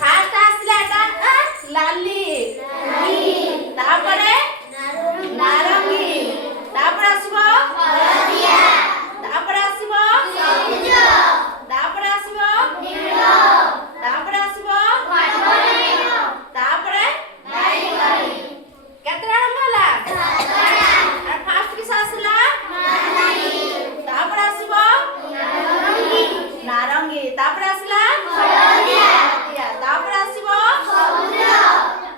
ফার্স্ট আসলে এটা লালি তারপরে নারঙ্গী তারপরে আসব হলদিয়া তারপরে আসব সবুজ তারপরে আসব নীল তারপরে আসব কমলা তারপরে বাইগনি কেতটা রঙ হলা সাতটা আর ফার্স্ট কিস আসলা নারঙ্গী তারপরে আসব নারঙ্গী নারঙ্গী তারপরে আসলা হলদিয়া তারপরে আসব সবুজ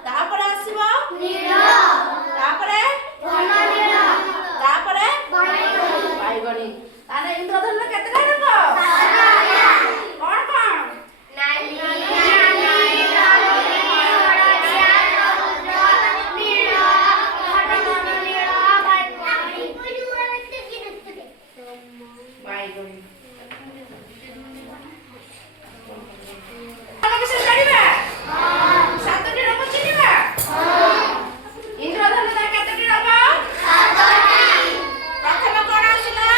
তারপরে আসব নীল তারপরে ঘন নীল তারপরে বাইগনি বাইগনি তাহলে ইন্দ্রধনুর কেতটা রঙ সাতটা কোন কোন নালি বাইগনি সাতটি রঙ চিনিবা ইন্দ্রধনুর কেতটি রঙ প্রথমে কোন আসিলা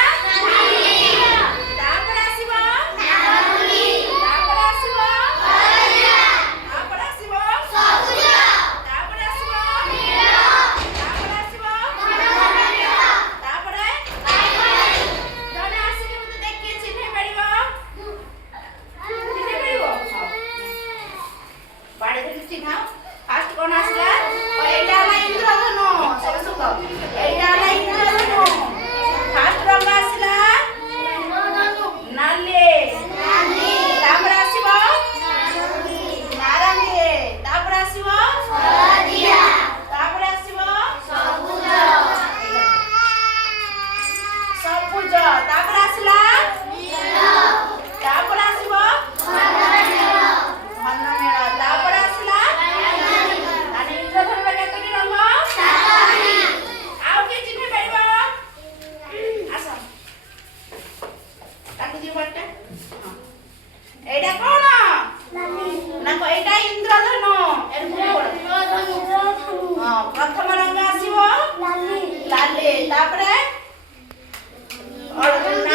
তারপরে আসিব তারপরে আসিব তারপরে আসিব সবুজ তারপরে আসিব নীল তারপরে আসিব তারপরে বাইগনি জনে আসিলে মতে দেখি চিহ্নে পারিব চিহ্নে পারিব বাড়ি থেকে চিহ্নাও ফার্স্ট কোন আসলা এইটা হলা ইন্দ্রধনু সবে শুক এইটা হলা ইন্দ্রধনু ফার্স্ট রঙ আসলা নালি তারপরে আসিব নারঙ্গী তারপরে আসিব হলদিয়া তারপরে আসিব সবুজ সবুজ তারপরে আসলা নীল তারপরে আসিব ঘন নীল তারপরে আসলা বাইগনি তাহলে ইন্দ্রধনুর কেতটি রঙ সাতটি আর কি চিহ্ন পারিব আস কাটি দিবটা এইটা কোন না এইটা ইন্দ্রধনু এর প্রথম রঙ আসিব লালি তারপরে হলদি